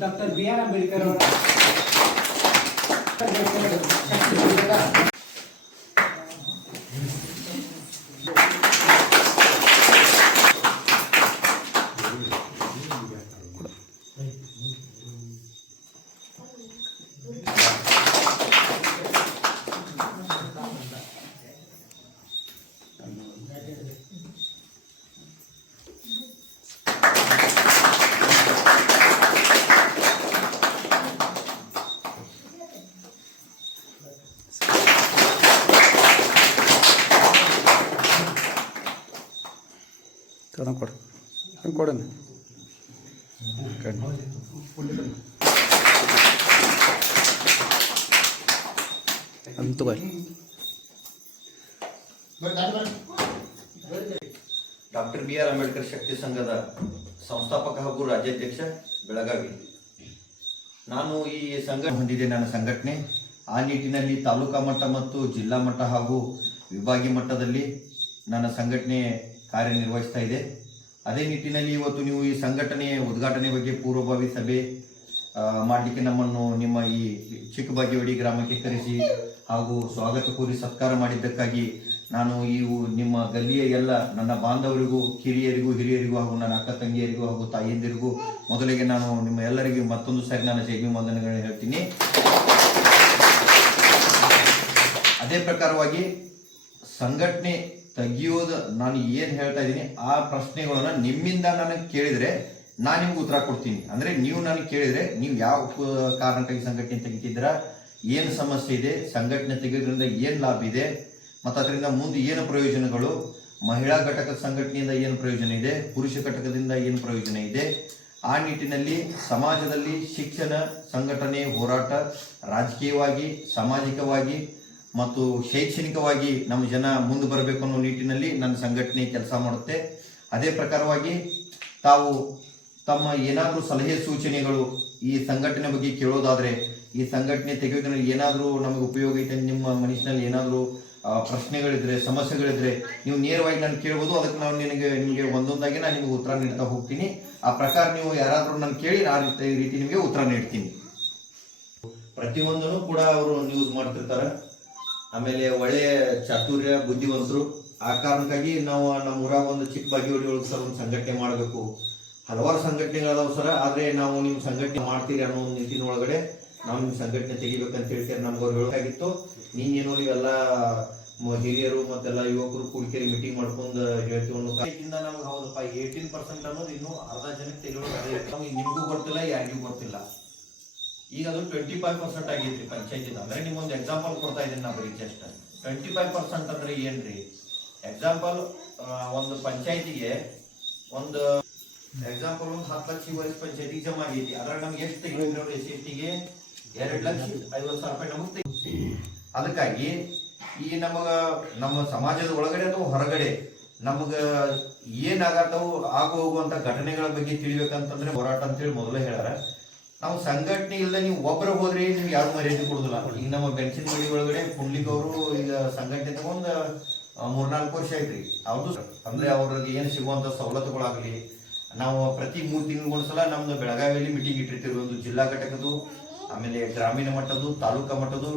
Doctor B R. Ambedkar ಅವರ ಕೊಡು ಕೊಡೋಣ ಅಂತ ಡಾಕ್ಟರ್ ಬಿ.ಆರ್. ಅಂಬೇಡ್ಕರ್ ಶಕ್ತಿ ಸಂಘದ ಸಂಸ್ಥಾಪಕ ಹಾಗೂ ರಾಜ್ಯಾಧ್ಯಕ್ಷ ಬೆಳಗಾವಿ. ನಾನು ಈ ಸಂಘ ಹೊಂದಿದೆ ನನ್ನ ಸಂಘಟನೆ. ಆ ನಿಟ್ಟಿನಲ್ಲಿ ತಾಲೂಕಾ ಮಟ್ಟ ಮತ್ತು ಜಿಲ್ಲಾ ಮಟ್ಟ ಹಾಗೂ ವಿಭಾಗೀಯ ಮಟ್ಟದಲ್ಲಿ ನನ್ನ ಸಂಘಟನೆ ಕಾರ್ಯನಿರ್ವಹಿಸ್ತಾ ಇದೆ. ಅದೇ ನಿಟ್ಟಿನಲ್ಲಿ ಇವತ್ತು ನೀವು ಈ ಸಂಘಟನೆಯ ಉದ್ಘಾಟನೆ ಬಗ್ಗೆ ಪೂರ್ವಭಾವಿ ಸಭೆ ಮಾಡಲಿಕ್ಕೆ ನಮ್ಮನ್ನು ನಿಮ್ಮ ಈ ಚಿಕ್ಕಬಾಗೇವಾಡಿ ಗ್ರಾಮಕ್ಕೆ ಕರೆಸಿ ಹಾಗೂ ಸ್ವಾಗತ ಕೋರಿ ಸತ್ಕಾರ ಮಾಡಿದ್ದಕ್ಕಾಗಿ ನಾನು ಈ ನಿಮ್ಮ ಗಲ್ಲಿಯ ಎಲ್ಲ ನನ್ನ ಬಾಂಧವರಿಗೂ, ಕಿರಿಯರಿಗೂ, ಹಿರಿಯರಿಗೂ ಹಾಗೂ ನನ್ನ ಅಕ್ಕ ತಂಗಿಯರಿಗೂ ಹಾಗೂ ತಾಯಿಯಂದಿರಿಗೂ ಮೊದಲಿಗೆ ನಾನು ನಿಮ್ಮ ಎಲ್ಲರಿಗೂ ಮತ್ತೊಂದು ಸಾರಿ ನಾನು ಜೈವಿ ವಂದನೆಗಳನ್ನು ಹೇಳ್ತೀನಿ. ಅದೇ ಪ್ರಕಾರವಾಗಿ ಸಂಘಟನೆ ತೆಗಿಯೋದು ನಾನು ಏನು ಹೇಳ್ತಾ ಇದ್ದೀನಿ ಆ ಪ್ರಶ್ನೆಗಳನ್ನ ನಿಮ್ಮಿಂದ ನನಗೆ ಕೇಳಿದರೆ ನಾನು ನಿಮ್ಗೆ ಉತ್ತರ ಕೊಡ್ತೀನಿ. ಅಂದರೆ ನೀವು ನನಗೆ ಕೇಳಿದರೆ ನೀವು ಯಾವ ಕಾರಣಕ್ಕಾಗಿ ಸಂಘಟನೆ ತೆಗಿತಿದ್ದೀರಾ, ಏನು ಸಮಸ್ಯೆ ಇದೆ, ಸಂಘಟನೆ ತೆಗೆಯೋದ್ರಿಂದ ಏನು ಲಾಭ ಇದೆ ಮತ್ತು ಅದರಿಂದ ಮುಂದೆ ಏನು ಪ್ರಯೋಜನಗಳು, ಮಹಿಳಾ ಘಟಕದ ಸಂಘಟನೆಯಿಂದ ಏನು ಪ್ರಯೋಜನ ಇದೆ, ಪುರುಷ ಘಟಕದಿಂದ ಏನು ಪ್ರಯೋಜನ ಇದೆ, ಆ ನಿಟ್ಟಿನಲ್ಲಿ ಸಮಾಜದಲ್ಲಿ ಶಿಕ್ಷಣ, ಸಂಘಟನೆ, ಹೋರಾಟ ರಾಜಕೀಯವಾಗಿ, ಸಾಮಾಜಿಕವಾಗಿ ಮತ್ತು ಶೈಕ್ಷಣಿಕವಾಗಿ ನಮ್ಮ ಜನ ಮುಂದೆ ಬರಬೇಕು ಅನ್ನೋ ನಿಟ್ಟಿನಲ್ಲಿ ನನ್ನ ಸಂಘಟನೆ ಕೆಲಸ ಮಾಡುತ್ತೆ. ಅದೇ ಪ್ರಕಾರವಾಗಿ ತಾವು ತಮ್ಮ ಏನಾದರೂ ಸಲಹೆ ಸೂಚನೆಗಳು ಈ ಸಂಘಟನೆ ಬಗ್ಗೆ ಕೇಳೋದಾದರೆ, ಈ ಸಂಘಟನೆ ತೆಗೆಯೋದ್ರಿಂದ ಏನಾದರೂ ನಮಗೆ ಉಪಯೋಗ ಐತೆ, ನಿಮ್ಮ ಮನಸ್ಸಿನಲ್ಲಿ ಏನಾದರೂ ಪ್ರಶ್ನೆಗಳಿದ್ರೆ, ಸಮಸ್ಯೆಗಳಿದ್ರೆ ನೀವು ನೇರವಾಗಿ ನಾನು ಕೇಳ್ಬೋದು. ಅದಕ್ಕೆ ನಾವು ನಿಮಗೆ ಒಂದೊಂದಾಗಿ ನಾನು ನಿಮಗೆ ಉತ್ತರ ನೀಡ್ತಾ ಹೋಗ್ತೀನಿ. ಆ ಪ್ರಕಾರ ನೀವು ಯಾರಾದರೂ ನಾನು ಕೇಳಿ ಆ ರೀತಿ ನಿಮಗೆ ಉತ್ತರ ನೀಡ್ತೀನಿ. ಪ್ರತಿಯೊಂದನ್ನು ಕೂಡ ಅವರು ಯೂಸ್ ಮಾಡ್ತಿರ್ತಾರೆ. ಆಮೇಲೆ ಒಳ್ಳೆಯ ಚಾತುರ್ಯ, ಬುದ್ಧಿವಂತರು. ಆ ಕಾರಣಕ್ಕಾಗಿ ನಾವು ನಮ್ಮ ಊರಾಗ ಒಂದು ಚಿಕ್ಕಬಾಗೇವಾಡಿ ಒಳಗೆ ಸರ್ ಒಂದು ಸಂಘಟನೆ ಮಾಡಬೇಕು. ಹಲವಾರು ಸಂಘಟನೆಗಳದಾವ ಸರ, ಆದರೆ ನಾವು ನಿಮ್ಮ ಸಂಘಟನೆ ಮಾಡ್ತೀರಿ ಅನ್ನೋ ಒಂದು ನಿಟ್ಟಿನೊಳಗಡೆ ನಾವು ನಿಮ್ಮ ಸಂಘಟನೆ ತೆಗಿಬೇಕಂತ ಹೇಳ್ತಾರೆ. ನಮ್ಗೆ ಅವ್ರು ಹೇಳಬೇಕಾಗಿತ್ತು. ನೀನೇನೋ ನೀವೆಲ್ಲ ಹಿರಿಯರು ಮತ್ತೆಲ್ಲ ಯುವಕರು ಕೂಡಿಕೇರಿ ಮೀಟಿಂಗ್ ಮಾಡ್ಕೊಂಡು ಹೇಳ್ತೀವಿ ನಮ್ಗೆ ಹೌದಪ್ಪ 18% ಅನ್ನೋದು ಇನ್ನೂ ಅರ್ಧ ಜನಕ್ಕೆ ತೆಗೆಯೋದು ನಿಮಗೂ ಗೊತ್ತಿಲ್ಲ, ಯಾರಿಗೂ ಗೊತ್ತಿಲ್ಲ. ಈಗ ಅದು 25% ಆಗೈತ್ರಿ ಪಂಚಾಯತಿಂದ. ಅಂದ್ರೆ ನಿಮ್ಗೊಂದು ಎಕ್ಸಾಂಪಲ್ ಕೊಡ್ತಾ ಇದ್ದೀನಿ ನಾ ಬರೀ ಜಸ್ಟ್. 25% ಅಂದ್ರೆ ಏನ್ರಿ? ಎಕ್ಸಾಂಪಲ್ ಒಂದು ಪಂಚಾಯತಿಗೆ ಒಂದು ಎಕ್ಸಾಂಪಲ್ ಒಂದು 10 ಲಕ್ಷ ವಯಸ್ಸು ಪಂಚಾಯತಿಗೆ ಜಮಾ ಆಗೈತಿ. ಅದ್ರಾಗ ನಮ್ಗೆ ಎಷ್ಟು ತೆಗಿದ್ರು ಎಸ್.ಟಿ.ಗೆ 2,50,000 ರೂಪಾಯಿ ನಮಗೆ ತೆಗಿ. ಅದಕ್ಕಾಗಿ ಈ ನಮ್ಮ ಸಮಾಜದ ಒಳಗಡೆ ಅಥವಾ ಹೊರಗಡೆ ನಮಗ ಏನಾಗತ್ತವು ಆಗು ಹೋಗುವಂತ ಘಟನೆಗಳ ಬಗ್ಗೆ ತಿಳಿಬೇಕಂತಂದ್ರೆ ಹೋರಾಟ ಅಂತೇಳಿ ಮೊದಲೇ ಹೇಳ್ಯಾರ. ನಾವು ಸಂಘಟನೆ ಇಲ್ಲದೆ ನೀವು ಒಬ್ಬರು ಹೋದ್ರೆ ನಿಮ್ಗೆ ಯಾರು ಮರ್ಯಾದೆ ಕೊಡುದಿಲ್ಲ. ಈಗ ನಮ್ಮ ಬೆಂಚಿನ ಮಡಿ ಒಳಗಡೆ ಪುಂಡ್ಲಿಕ್ ಅವರು ಈಗ ಸಂಘಟನೆ ತಗೊಂಡ್ 3-4 ವರ್ಷ ಐತ್ರಿ. ಅವ್ರದ್ದು ಅಂದ್ರೆ ಅವ್ರಿಗೆ ಏನು ಸಿಗುವಂತ ಸವಲತ್ತುಗಳಾಗ್ಲಿ, ನಾವು ಪ್ರತಿ 3 ತಿಂಗಳಿಗೊಂದ್ಸಲ ನಮ್ದು ಬೆಳಗಾವಿಯಲ್ಲಿ ಮೀಟಿಂಗ್ ಇಟ್ಟಿರ್ತೀವಿ. ಒಂದು ಜಿಲ್ಲಾ ಘಟಕದ್ದು, ಆಮೇಲೆ ಗ್ರಾಮೀಣ ಮಟ್ಟದ್ದು, ತಾಲೂಕಾ ಮಟ್ಟದ್ದು,